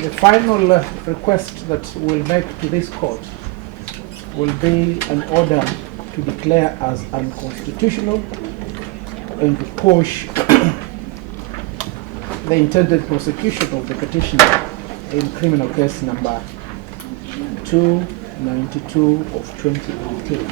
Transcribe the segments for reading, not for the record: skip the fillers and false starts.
The final request that we'll make to this court will be an order to declare as unconstitutional and to push the intended prosecution of the petitioner in criminal case number 292 of 2018.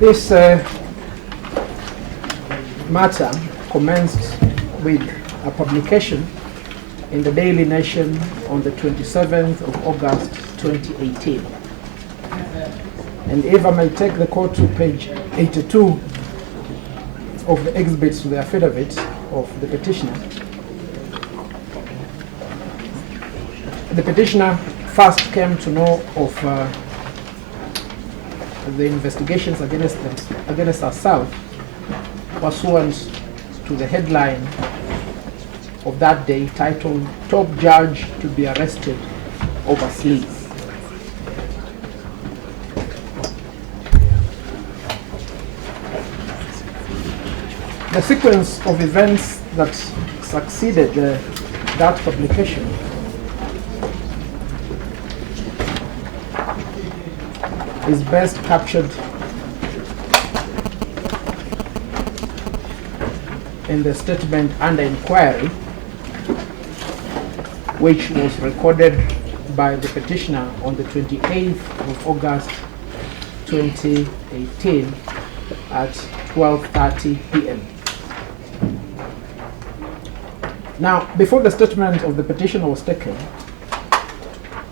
This matter commenced with a publication in the Daily Nation on the 27th of August 2018. And if I may take the court to page 82 of the exhibits to the affidavit of the petitioner. The petitioner first came to know of the investigations against herself pursuant to the headline of that day titled "Top Judge to be Arrested Over Sleaze." The sequence of events that succeeded that publication is best captured in the statement under inquiry, which was recorded by the petitioner on the 28th of August 2018 at 12:30 p.m. Now, before the statement of the petitioner was taken,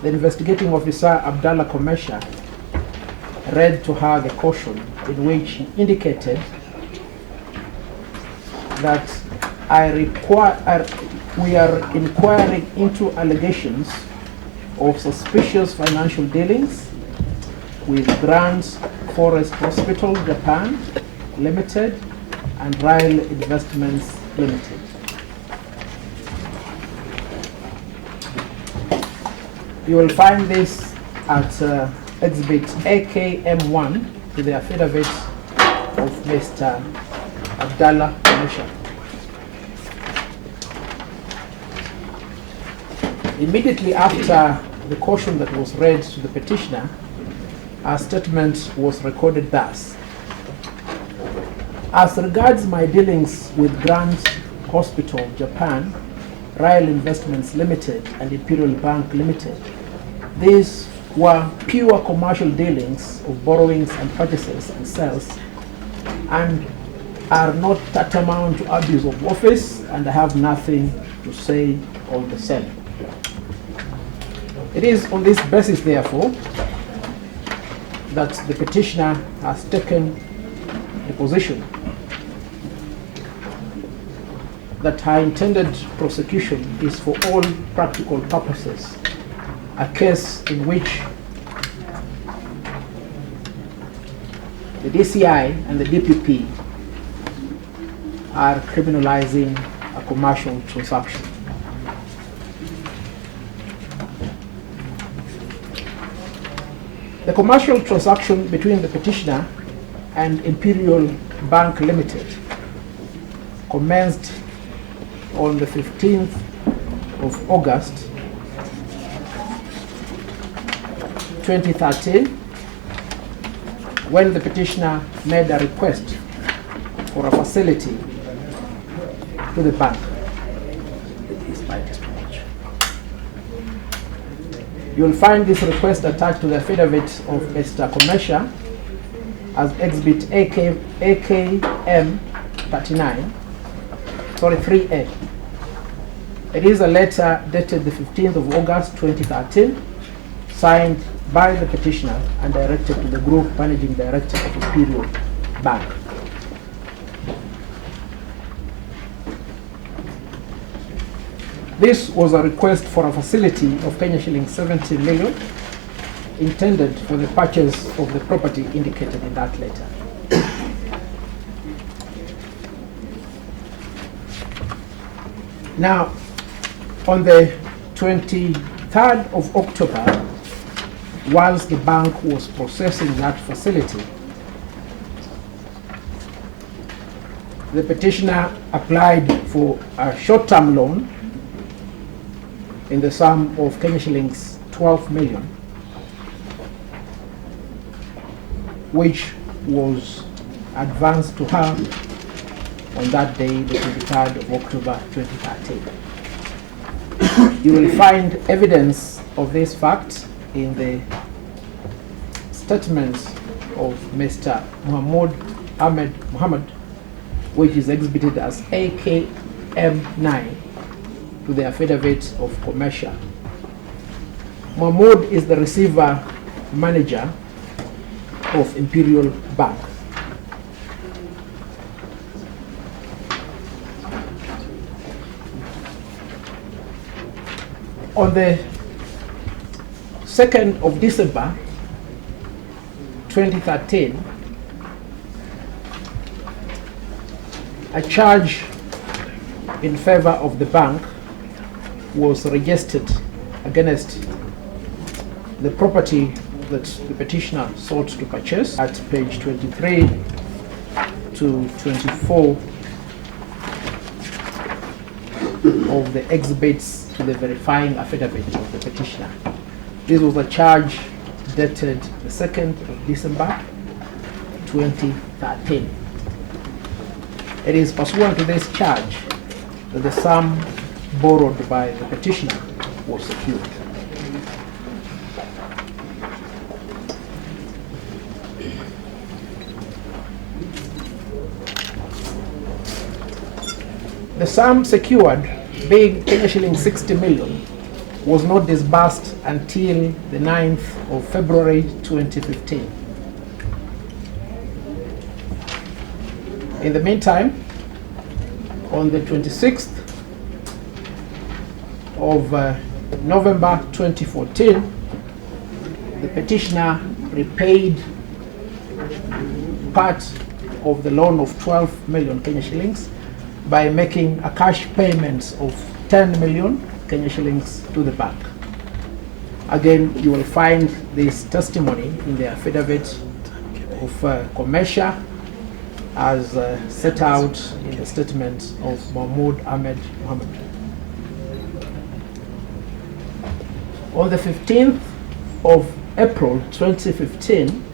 the investigating officer, Abdallah Komesha, read to her the caution in which he indicated that we are inquiring into allegations of suspicious financial dealings with Grand Forest Hospital Japan Limited and Ryle Investments Limited. You will find this at Exhibit AKM1 to the affidavit of Mr. Abdallah Komesha. Immediately after the caution that was read to the petitioner, our statement was recorded thus: "As regards my dealings with Grand Hospital Japan, Ryle Investments Limited and Imperial Bank Limited, these were pure commercial dealings of borrowings and purchases and sales, and are not tantamount to abuse of office, and I have nothing to say on the same." It is on this basis, therefore, that the petitioner has taken the position that her intended prosecution is, for all practical purposes, a case in which the DCI and the DPP are criminalizing a commercial transaction. The commercial transaction between the petitioner and Imperial Bank Limited commenced on the 15th of August 2013, when the petitioner made a request for a facility to the bank. You will find this request attached to the affidavit of Mr. Komesha as Exhibit AKM 39, 3A. It is a letter dated the 15th of August 2013, signed by the petitioner and directed to the Group Managing Director of Imperial Bank. This was a request for a facility of Kenya shillings 70 million intended for the purchase of the property indicated in that letter. Now, on the 23rd of October, whilst the bank was processing that facility, the petitioner applied for a short-term loan in the sum of Kenya shillings 12 million, which was advanced to her on that day, the 23rd of October 2013. You will find evidence of this fact in the statements of Mr. Ahmed Muhammad, which is exhibited as AKM9 to the affidavit of commercial. Mahmoud is the receiver manager of Imperial Bank. On the 2nd of December 2013, a charge in favor of the bank was registered against the property that the petitioner sought to purchase at page 23 to 24 of the exhibits to the verifying affidavit of the petitioner. This was a charge dated the 2nd of December 2013. It is pursuant to this charge that the sum borrowed by the petitioner was secured. The sum secured, being Kenya shillings 60 million, was not disbursed until the 9th of February 2015. In the meantime, on the 26th of November 2014, the petitioner repaid part of the loan of 12 million Kenya shillings by making a cash payment of 10 million Kenya shillings to the bank. Again, you will find this testimony in the affidavit of commercial as set out in the statement of Mahmoud Ahmed Muhammad. On the 15th of April 2015,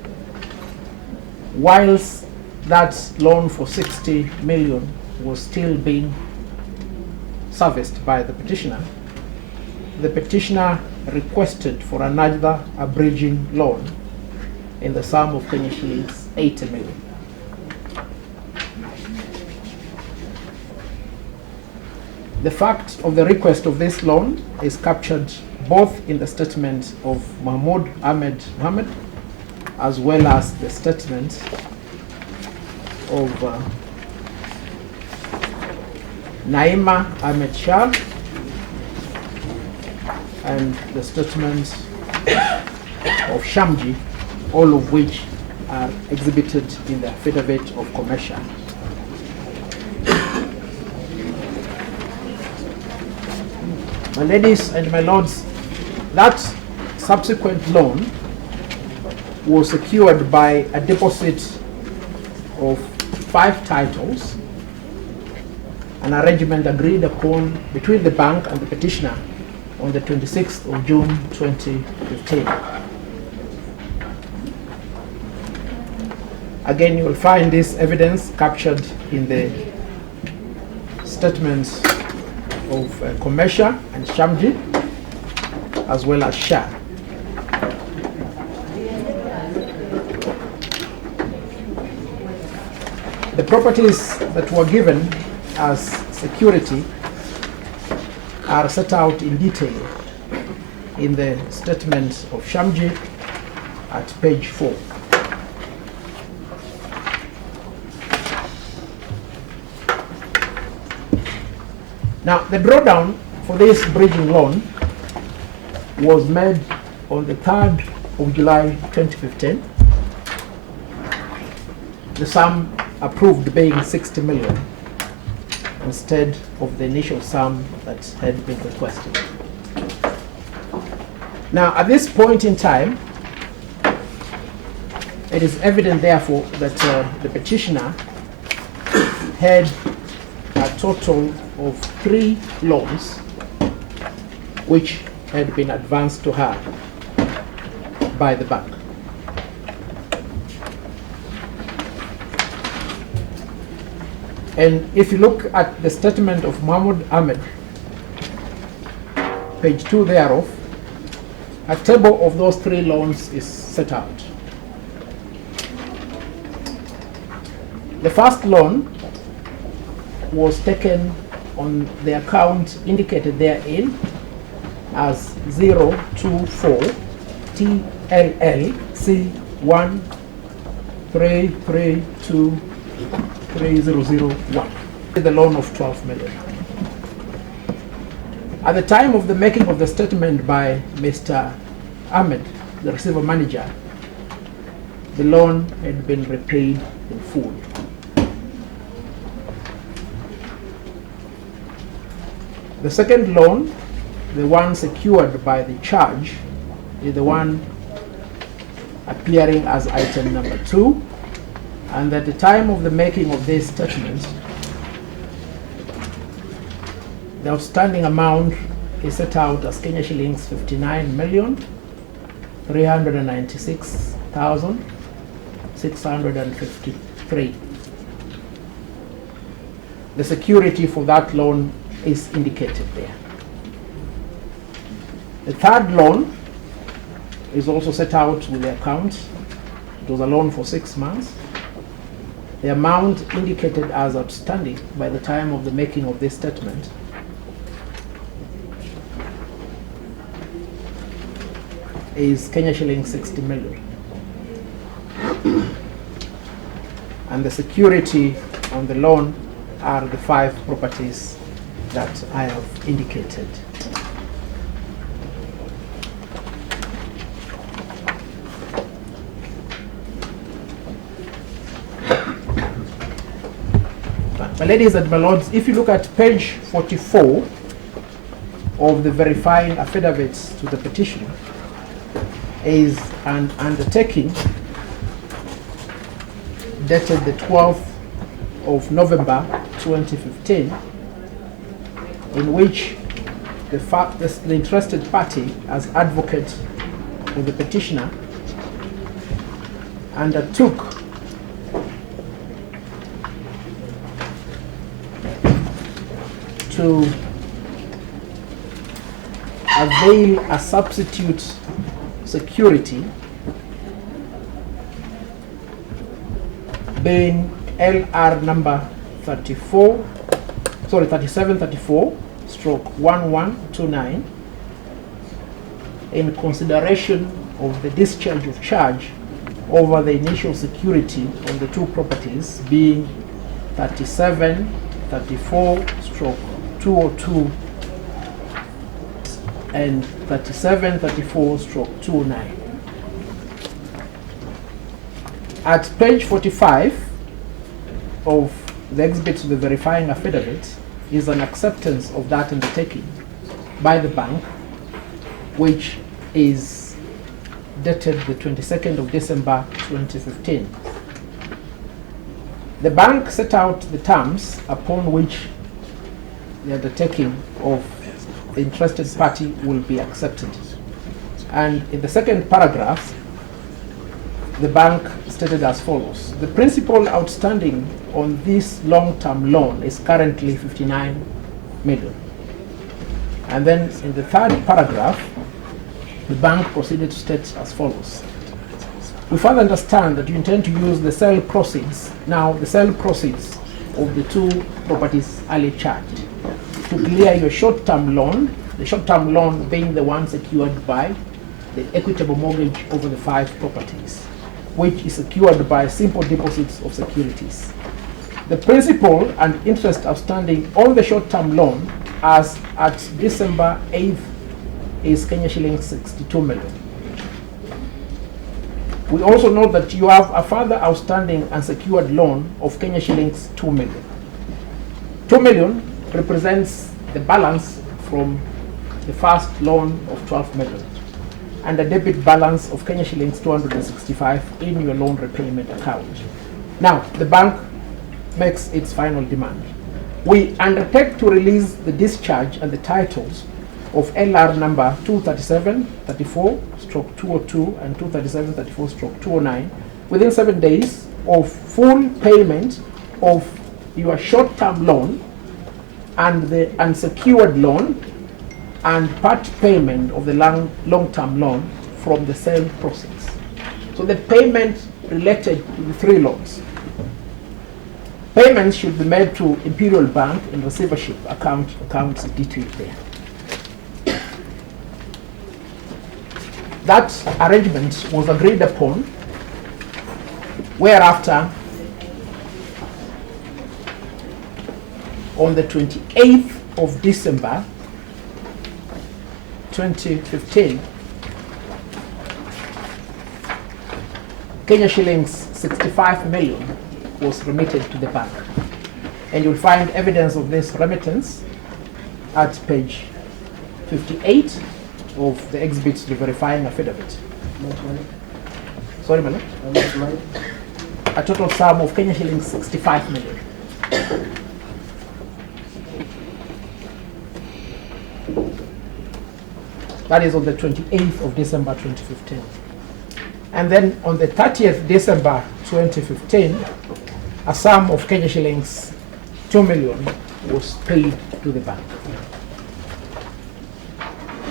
whilst that loan for 60 million was still being serviced by the petitioner requested for another abridging loan in the sum of Kenya shillings 80 million. The fact of the request of this loan is captured both in the statement of Mahmoud Ahmed Muhammad as well as the statement of Naima Ahmed Shah and the statement of Shamji, all of which are exhibited in the affidavit of commercial. My ladies and my lords, that subsequent loan was secured by a deposit of 5 titles, an arrangement agreed upon between the bank and the petitioner on the 26th of June 2015. Again, you will find this evidence captured in the statements of commercial and Shamji as well as Shah. The properties that were given as security are set out in detail in the statement of Shamji at page 4. Now, the drawdown for this bridging loan was made on the 3rd of July 2015. The sum approved being 60 million. instead of the initial sum that had been requested. Now, at this point in time, it is evident, therefore, that the petitioner had a total of 3 loans which had been advanced to her by the bank. And if you look at the statement of Mahmoud Ahmed, page 2 thereof, a table of those 3 loans is set out. The first loan was taken on the account indicated therein as 024 TLLC 133230001, the loan of 12 million. At the time of the making of the statement by Mr. Ahmed, the receiver manager, the loan had been repaid in full. The second loan, the one secured by the charge, is the one appearing as item number 2, and at the time of the making of this statement, the outstanding amount is set out as Kenya shillings 59,396,653. The security for that loan is indicated there. The third loan is also set out with the account. It was a loan for 6 months. The amount indicated as outstanding by the time of the making of this statement is Kenya shilling 60 million. And the security on the loan are the 5 properties that I have indicated. My ladies and my lords, if you look at page 44 of the verifying affidavits to the petition, is an undertaking dated the 12th of November 2015, in which the interested party, as advocate for the petitioner, undertook to avail a substitute security being LR number 3734/1129 in consideration of the discharge of charge over the initial security on the 2 properties being 3734/202 and 3734/209. At page 45 of the exhibit to the verifying affidavit is an acceptance of that undertaking by the bank, which is dated the 22nd of December 2015. The bank set out the terms upon which the undertaking of the interested party will be accepted. And in the second paragraph, the bank stated as follows: the principal outstanding on this long-term loan is currently 59 million. And then in the third paragraph, the bank proceeded to state as follows: we further understand that you intend to use the sale proceeds, now the sale proceeds of the 2 properties early charged, to clear your short-term loan, the short-term loan being the one secured by the equitable mortgage over the 5 properties, which is secured by simple deposits of securities. The principal and interest outstanding on the short-term loan as at December 8th is Kenya shilling 62 million. We also note that you have a further outstanding unsecured loan of Kenya shillings 2 million. 2 million represents the balance from the first loan of 12 million and the debit balance of Kenya shillings 265 in your loan repayment account. Now, the bank makes its final demand. We undertake to release the discharge and the titles of LR number 237-34/202 and 237-34/209 within 7 days of full payment of your short-term loan and the unsecured loan and part payment of the long-term loan from the sale proceeds. So the payment related to the 3 loans. Payments should be made to Imperial Bank in receivership accounts detailed there. That arrangement was agreed upon, whereafter on the 28th of December 2015, Kenya shillings 65 million was remitted to the bank. And you'll find evidence of this remittance at page 58 of the exhibits to the verifying affidavit. Sorry, madam? A total sum of Kenya shillings 65 million. That is on the 28th of December 2015. And then on the 30th December 2015, a sum of Kenya shillings 2 million was paid to the bank.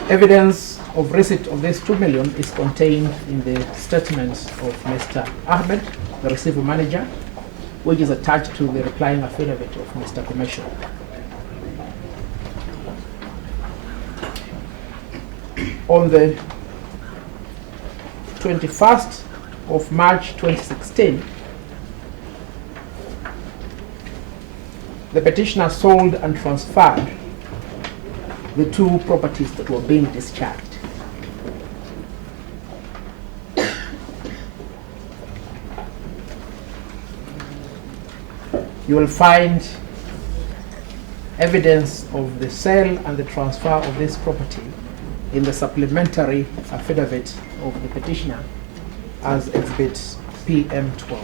Evidence of receipt of this 2 million is contained in the statements of Mr. Ahmed, the receiver manager, which is attached to the replying affidavit of Mr. Commissioner. On the 21st of March 2016, the petitioner sold and transferred the 2 properties that were being discharged. You will find evidence of the sale and the transfer of this property in the supplementary affidavit of the petitioner as exhibit PM12.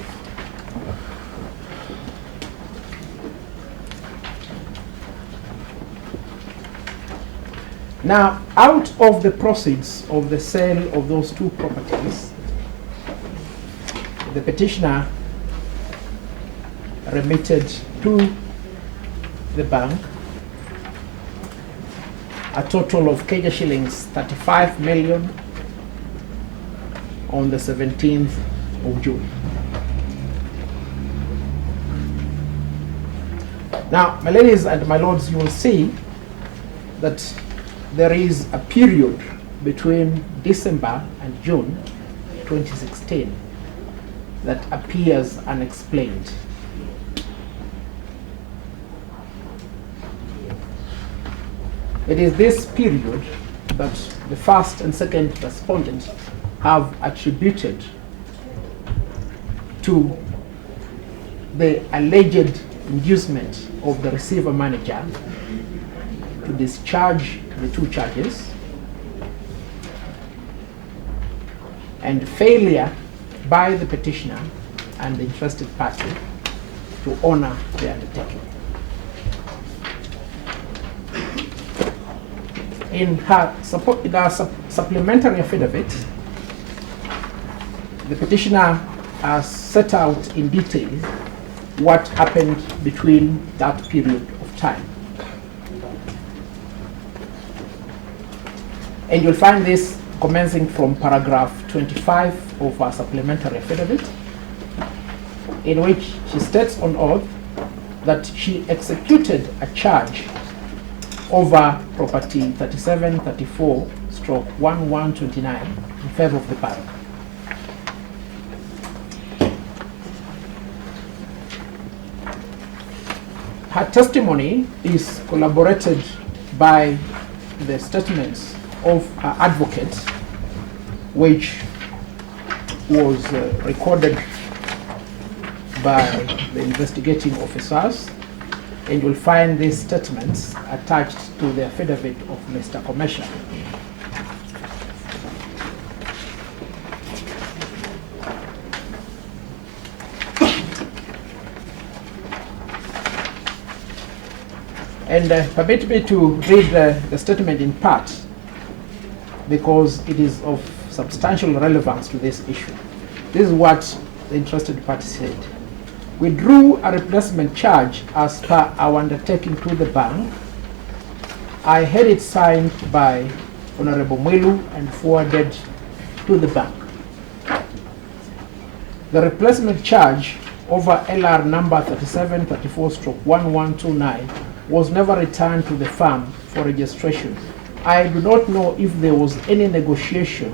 Now, out of the proceeds of the sale of those 2 properties, the petitioner remitted to the bank a total of Kenya shillings 35 million on the 17th of June. Now, my ladies and my lords, you will see that there is a period between December and June 2016 that appears unexplained. It is this period that the first and second respondents have attributed to the alleged inducement of the receiver manager to discharge the 2 charges and failure by the petitioner and the interested party to honor the undertaking. In her supplementary affidavit, the petitioner has set out in detail what happened between that period of time. And you'll find this commencing from paragraph 25 of our supplementary affidavit, in which she states on oath that she executed a charge over property 3734/1129 in favor of the bank. Her testimony is corroborated by the statements of her advocate, which was recorded by the investigating officers and you'll find these statements attached to the affidavit of Mr. Commercial. And permit me to read the statement in part, because it is of substantial relevance to this issue. This is what the interested party said. We drew a replacement charge as per our undertaking to the bank. I had it signed by Honorable Mwilu and forwarded to the bank. The replacement charge over LR number 3734/1129 was never returned to the firm for registration. I do not know if there was any negotiation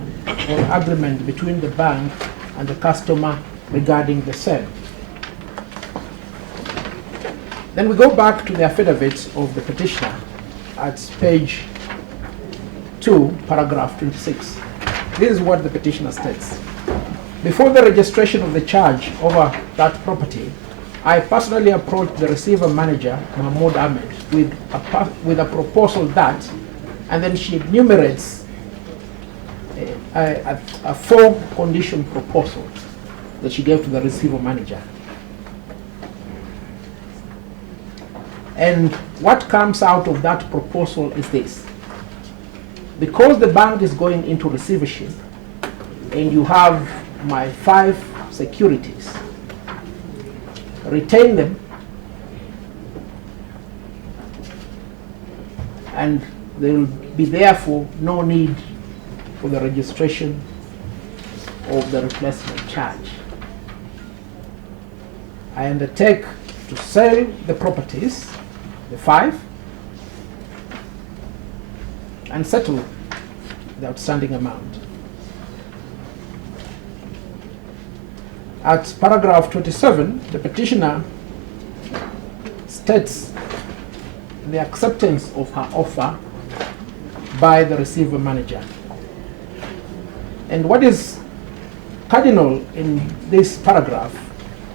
or agreement between the bank and the customer regarding the sale. Then we go back to the affidavit of the petitioner at page 2, paragraph 26. This is what the petitioner states. Before the registration of the charge over that property, I personally approached the receiver manager, Mahmoud Ahmed, with a proposal that, and then she enumerates a 4-condition proposal that she gave to the receiver manager. And what comes out of that proposal is this. Because the bank is going into receivership, and you have my 5 securities, retain them, and there will be therefore no need for the registration of the replacement charge. I undertake to sell the properties, the 5, and settle the outstanding amount. At paragraph 27, the petitioner states the acceptance of her offer by the receiver manager. And what is cardinal in this paragraph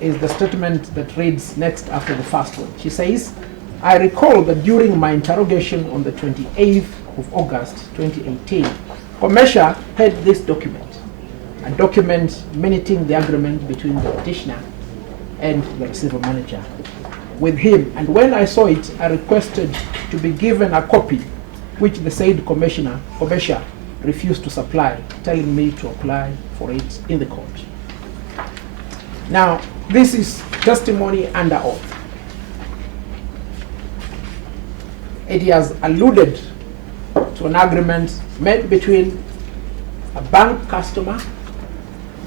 is the statement that reads next after the first one. She says, I recall that during my interrogation on the 28th of August 2018, Commercial had this document, a document minuting the agreement between the petitioner and the receiver manager with him. And when I saw it, I requested to be given a copy, which the said Commercial refused to supply, telling me to apply for it in the court. Now, this is testimony under oath. It has alluded to an agreement made between a bank customer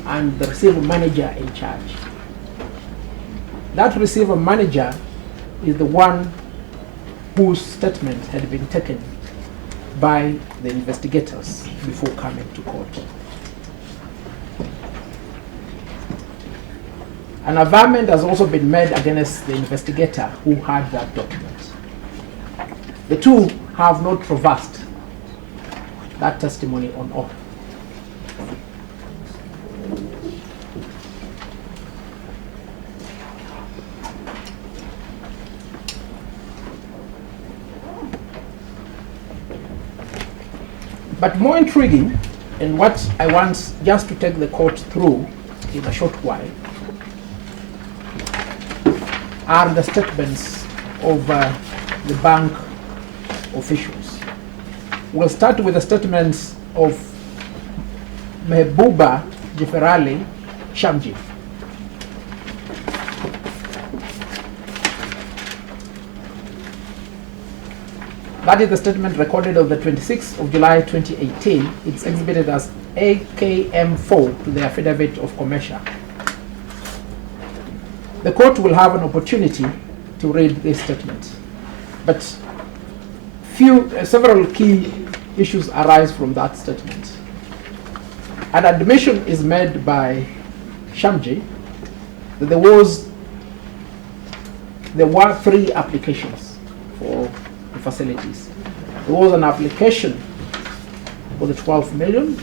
and the receiver manager in charge. That receiver manager is the one whose statement had been taken by the investigators before coming to court. An averment has also been made against the investigator who had that document. The two have not traversed that testimony on oath. But more intriguing, and what I want just to take the court through in a short while, are the statements of the bank officials. We'll start with the statements of Mehbuba Jeferali Shamji. That is the statement recorded on the 26th of July 2018. It's exhibited as AKM4 to the affidavit of Commercial. The court will have an opportunity to read this statement, but several key issues arise from that statement. An admission is made by Shamji that there were 3 applications for the facilities. There was an application for the 12 million.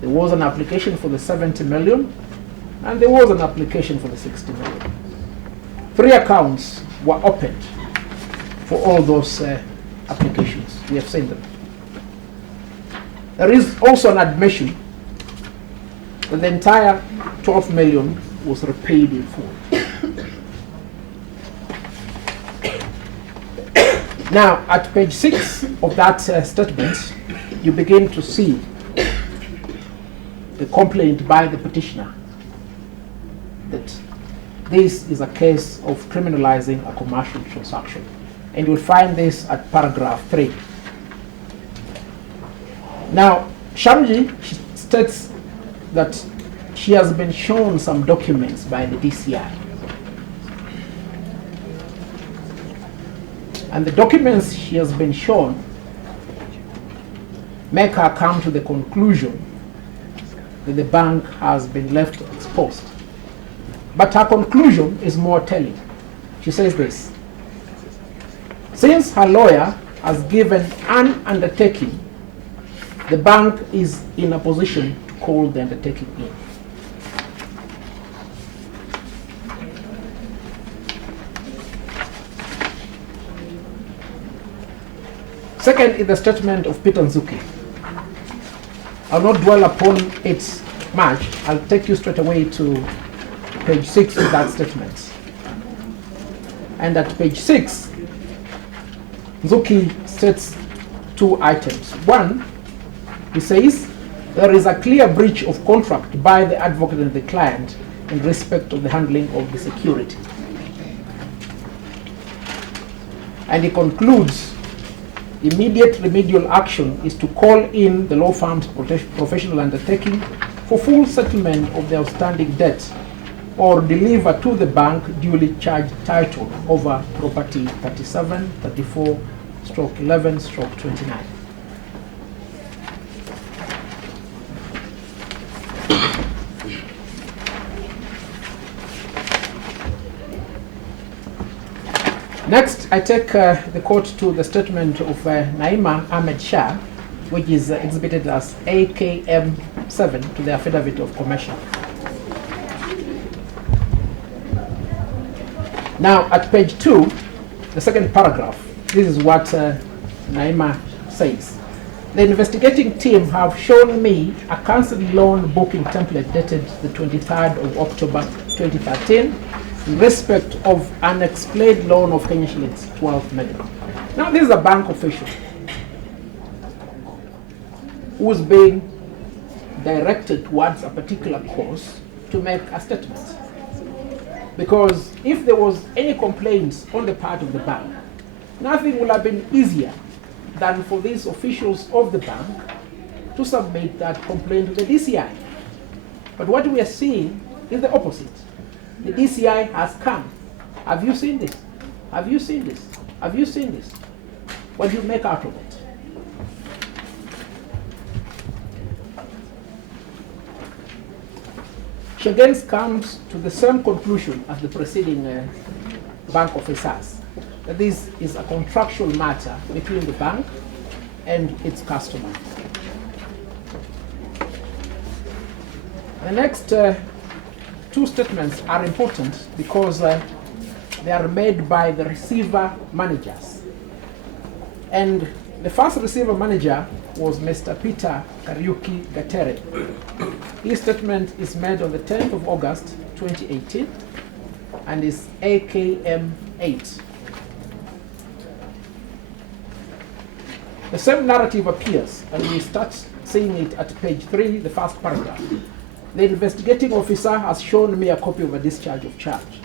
There was an application for the 70 million. And there was an application for the 60 million. 3 accounts were opened for all those applications. We have seen them. There is also an admission that the entire 12 million was repaid in full. Now, at page 6 of that statement, you begin to see the complaint by the petitioner that this is a case of criminalizing a commercial transaction. And you'll find this at paragraph 3. Now, Shamji states that she has been shown some documents by the DCI. And the documents she has been shown make her come to the conclusion that the bank has been left exposed. But her conclusion is more telling. She says this: since her lawyer has given an undertaking, the bank is in a position to call the undertaking in. Second is the statement of Peter Nzuki. I'll not dwell upon it much. I'll take you straight away to page 6 of that statement. And at page 6, Nzuki states 2 items. One, he says there is a clear breach of contract by the advocate and the client in respect of the handling of the security. And he concludes immediate remedial action is to call in the law firm's professional undertaking for full settlement of the outstanding debt or deliver to the bank duly charged title over property 37, 34, stroke 11, stroke 29. Next, I take the court to the statement of Naima Ahmed Shah, which is exhibited as AKM 7 to the affidavit of commercial. Now, at page 2, the second paragraph, this is what Naima says. The investigating team have shown me a cancelled loan booking template dated the 23rd of October 2013 in respect of an unexplained loan of Kenya shillings 12 million. Now, this is a bank official who is being directed towards a particular course to make a statement. Because if there was any complaints on the part of the bank, nothing would have been easier than for these officials of the bank to submit that complaint to the DCI. But what we are seeing is the opposite. The DCI has come. Have you seen this? Have you seen this? Have you seen this? What do you make out of it? She again comes to the same conclusion as the preceding bank officers, that this is a contractual matter between the bank and its customer. The next 2 statements are important because they are made by the receiver managers. And the first receiver manager was Mr. Peter Kariuki Gatere. His statement is made on the 10th of August 2018 and is AKM 8. The same narrative appears, and we start seeing it at page 3, the first paragraph. The investigating officer has shown me a copy of a discharge of charge.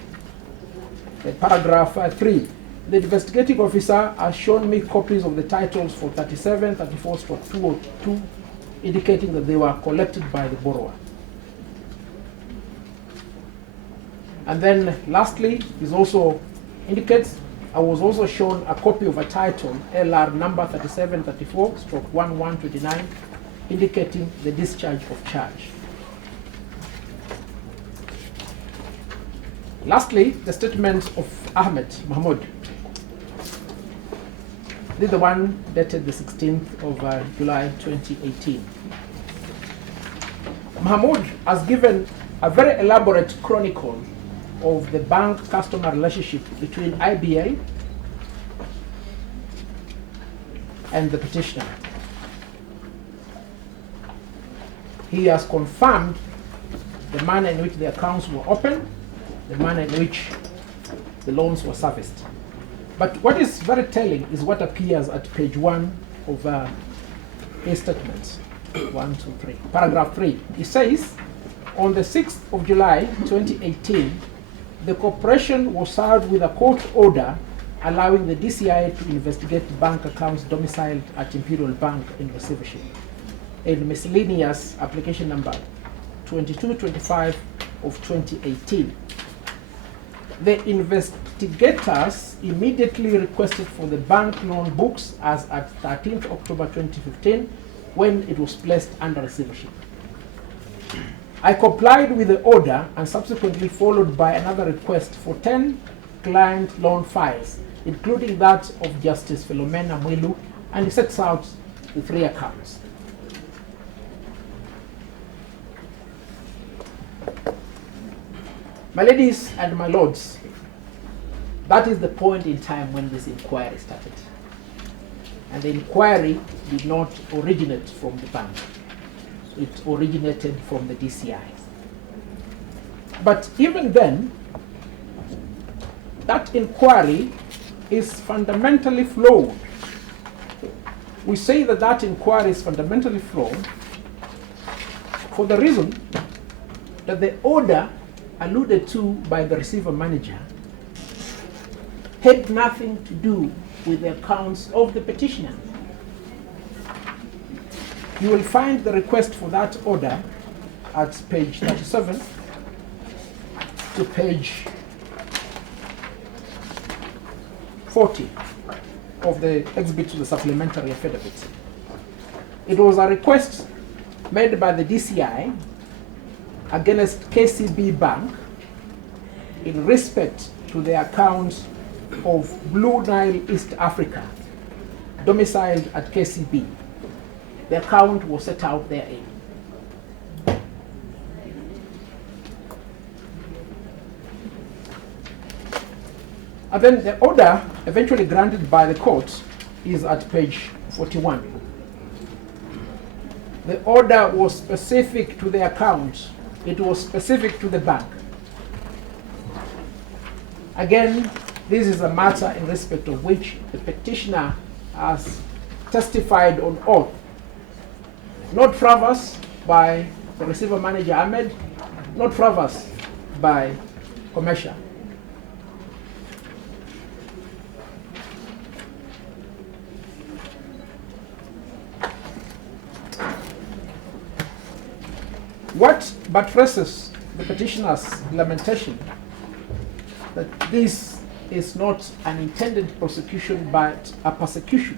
Paragraph 3. The investigating officer has shown me copies of the titles for 37, 34, 202, indicating that they were collected by the borrower. And then lastly, it also indicates I was also shown a copy of a title, LR number 3734/1129, indicating the discharge of charge. Lastly, the statement of Ahmed Mahmoud. This is the one dated the 16th of July 2018. Mahmoud has given a very elaborate chronicle of the bank-customer relationship between IBA and the petitioner. He has confirmed the manner in which the accounts were opened, the manner in which the loans were serviced. But what is very telling is what appears at page 1 of his statement. 1, 2, 3. Paragraph 3. He says, on the 6th of July 2018, the corporation was served with a court order allowing the DCI to investigate bank accounts domiciled at Imperial Bank in receivership, in miscellaneous application number 2225 of 2018. The investigators immediately requested for the bank loan books as at 13th October 2015, when it was placed under receivership. I complied with the order and subsequently followed by another request for 10 client loan files, including that of Justice Philomena Mwilu, and he sets out the 3 accounts. My ladies and my lords, that is the point in time when this inquiry started. And the inquiry did not originate from the bank. It originated from the DCI. But even then, that inquiry is fundamentally flawed. We say that that inquiry is fundamentally flawed for the reason that the order alluded to by the receiver manager had nothing to do with the accounts of the petitioner. You will find the request for that order at page 37 to page 40 of the exhibit to the supplementary affidavit. It was a request made by the DCI against KCB Bank in respect to the accounts of Blue Nile East Africa, domiciled at KCB. The account was set out therein. And then the order eventually granted by the court is at page 41. The order was specific to the account. It was specific to the bank. Again, this is a matter in respect of which the petitioner has testified on oath, not traversed by the receiver manager Ahmed, not traversed by commercial. What buttresses the petitioner's lamentation that this is not an intended prosecution but a persecution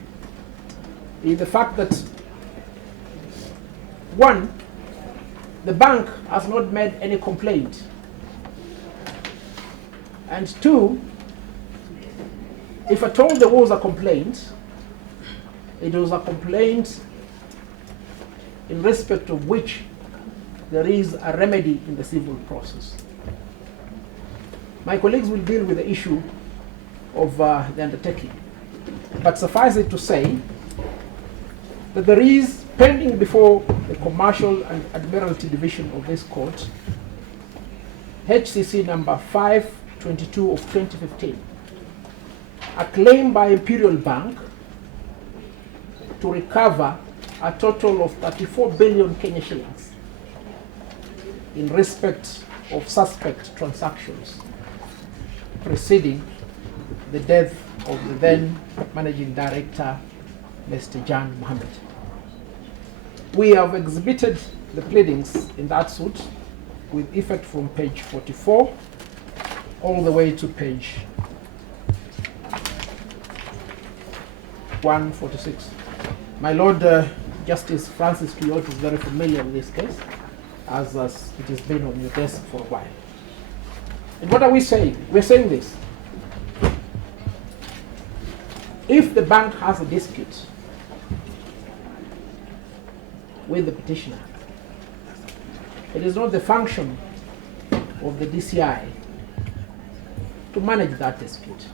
is the fact that, one, the bank has not made any complaint, and two, if at all there was a complaint, it was a complaint in respect of which there is a remedy in the civil process. My colleagues will deal with the issue of the undertaking, but suffice it to say that there is pending before the Commercial and Admiralty Division of this court, HCC number 522 of 2015, a claim by Imperial Bank to recover a total of 34 billion Kenya shillings in respect of suspect transactions preceding the death of the then Managing Director, Mr. Jan Mohammed. We have exhibited the pleadings in that suit with effect from page 44 all the way to page 146. My Lord Justice Francis Kiyot is very familiar with this case, as it has been on your desk for a while. And what are we saying? We're saying this. If the bank has a dispute with the petitioner, it is not the function of the DCI to manage that dispute.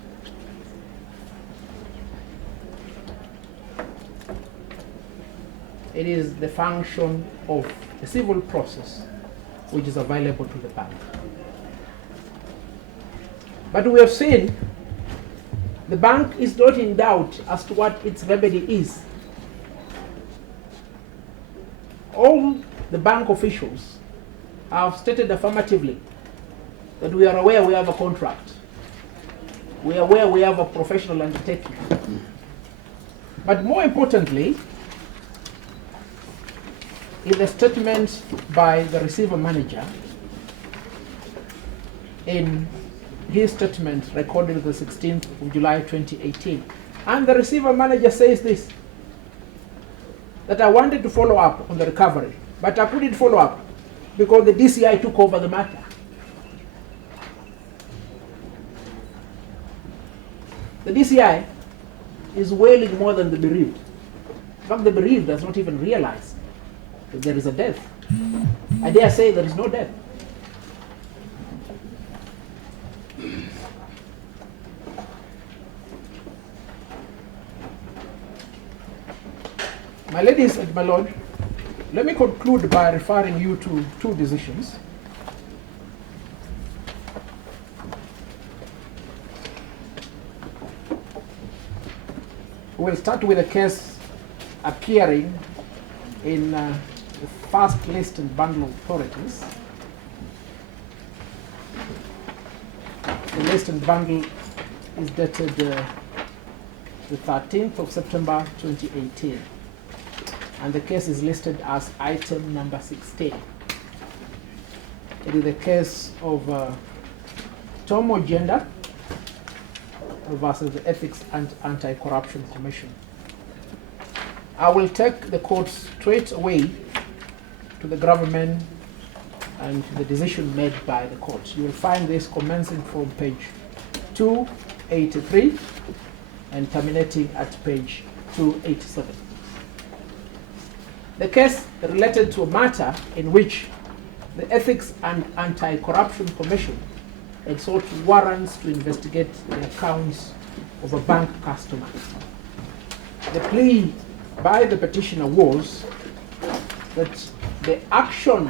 It is the function of the civil process which is available to the bank. But we have seen the bank is not in doubt as to what its remedy is. All the bank officials have stated affirmatively that we are aware we have a contract. We are aware we have a professional undertaking. But more importantly, in the statement by the receiver manager, in his statement recorded the 16th of July 2018, and the receiver manager says this, that I wanted to follow up on the recovery, but I couldn't follow up because the DCI took over the matter. The DCI is wailing more than the bereaved. In fact, the bereaved does not even realize that there is a death. I dare say there is no death. My ladies and my lord, let me conclude by referring you to two decisions. We'll start with a case appearing in the first list and bundle of authorities. The list and bundle is dated the 13th of September 2018. And the case is listed as item number 16. It is the case of Tomo Gender versus the Ethics and Anti-Corruption Commission. I will take the court straight away to the government and the decision made by the court. You will find this commencing from page 283 and terminating at page 287. The case related to a matter in which the Ethics and Anti-Corruption Commission had sought warrants to investigate the accounts of a bank customer. The plea by the petitioner was that the action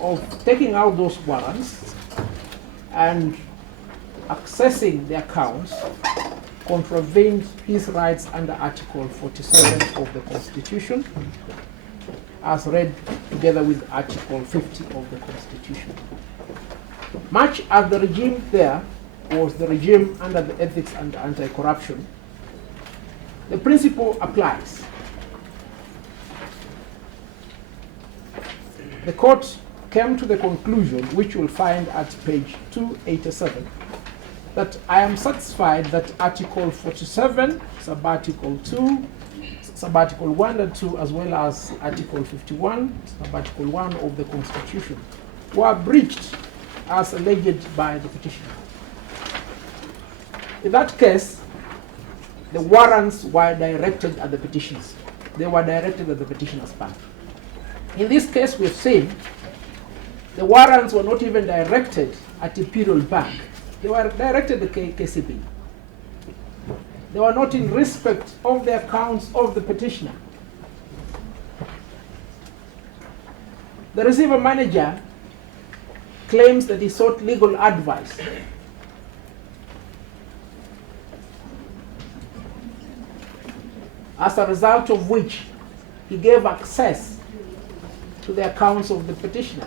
of taking out those warrants and accessing the accounts contravened his rights under Article 47 of the Constitution, as read together with Article 50 of the Constitution. Much as the regime there was the regime under the Ethics and Anti-Corruption, the principle applies. The court came to the conclusion, which you'll find at page 287, that I am satisfied that Article 47, Subarticle 2, Subarticle 1 and 2, as well as Article 51, Subarticle 1 of the Constitution, were breached as alleged by the petitioner. In that case, the warrants were directed at the petitioners. They were directed at the petitioner's bank. In this case, we've seen the warrants were not even directed at Imperial Bank. They were directed at the KCB. They were not in respect of the accounts of the petitioner. The receiver manager claims that he sought legal advice. As a result of which, he gave access to the accounts of the petitioner.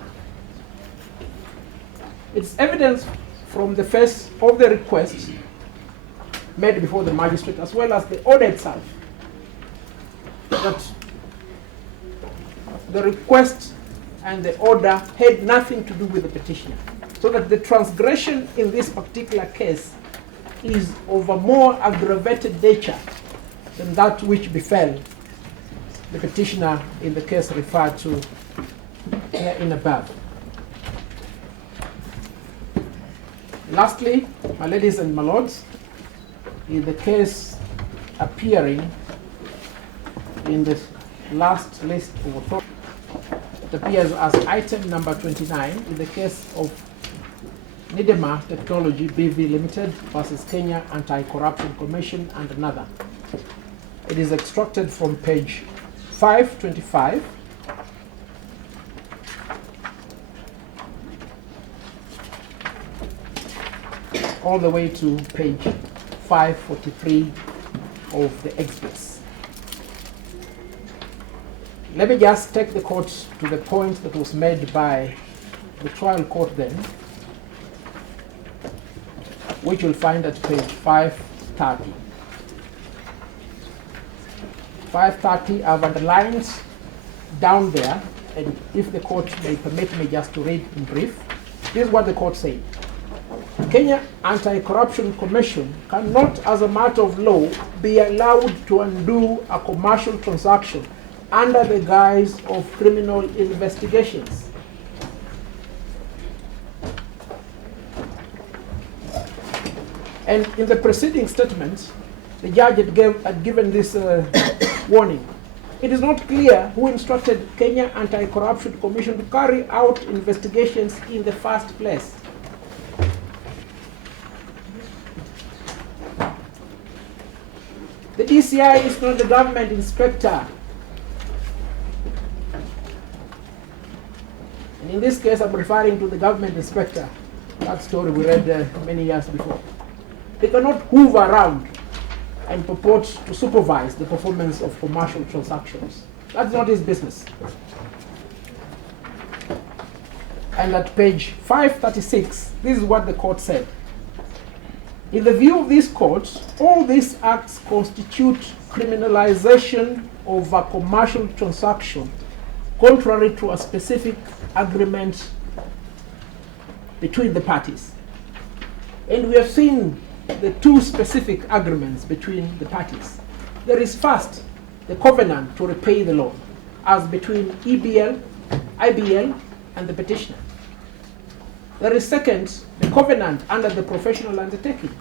It's evidence from the face of the request made before the magistrate, as well as the order itself, that the request and the order had nothing to do with the petitioner. So that the transgression in this particular case is of a more aggravated nature than that which befell the petitioner in the case referred to in above. Lastly, my ladies and my lords, in the case appearing in the last list of authorities, it appears as item number 29 in the case of Nidema Technology BV Limited versus Kenya Anti-Corruption Commission and another. It is extracted from page 525 all the way to page 543 of the exhibits. Let me just take the court to the point that was made by the trial court then, which you'll find at page 530. 530, I've underlined down there, and if the court may permit me just to read in brief, this is what the court said. Kenya Anti-Corruption Commission cannot, as a matter of law, be allowed to undo a commercial transaction under the guise of criminal investigations. And in the preceding statement, the judge had given this warning. It is not clear who instructed Kenya Anti-Corruption Commission to carry out investigations in the first place. The DCI is not the government inspector. And in this case, I'm referring to the government inspector. That story we read many years before. They cannot hoover around and purport to supervise the performance of commercial transactions. That's not his business. And at page 536, this is what the court said. In the view of this court, all these acts constitute criminalization of a commercial transaction contrary to a specific agreement between the parties. And we have seen the two specific agreements between the parties. There is first the covenant to repay the loan, as between IBL, and the petitioner. There is second, the covenant under the professional undertaking.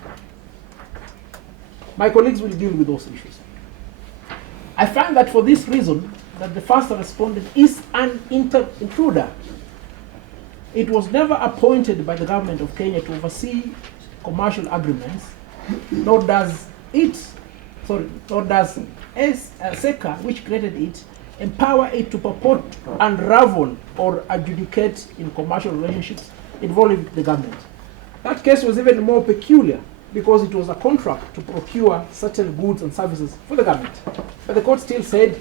My colleagues will deal with those issues. I find that for this reason, that the first respondent is an intruder. It was never appointed by the government of Kenya to oversee commercial agreements, nor does SECA, which created it, empower it to purport, unravel, or adjudicate in commercial relationships involving the government. That case was even more peculiar because it was a contract to procure certain goods and services for the government. But the court still said,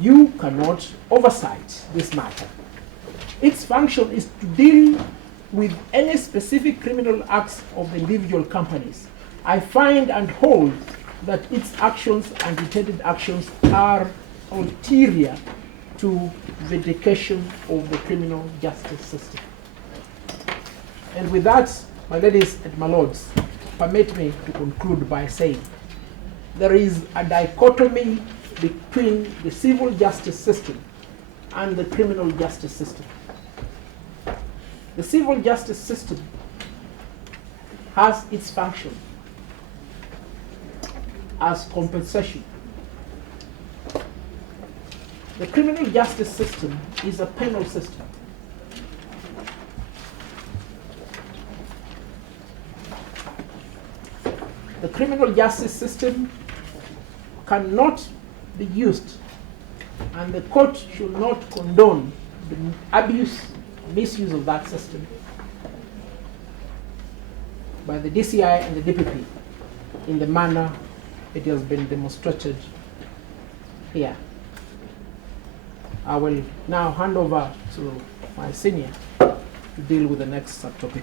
you cannot oversight this matter. Its function is to deal with any specific criminal acts of the individual companies. I find and hold that its actions and intended actions are ulterior to vindication of the criminal justice system. And with that, my ladies and my lords, permit me to conclude by saying there is a dichotomy between the civil justice system and the criminal justice system. The civil justice system has its function as compensation. The criminal justice system is a penal system. The criminal justice system cannot be used, and the court should not condone the abuse, misuse of that system by the DCI and the DPP in the manner it has been demonstrated here. I will now hand over to my senior to deal with the next subtopic.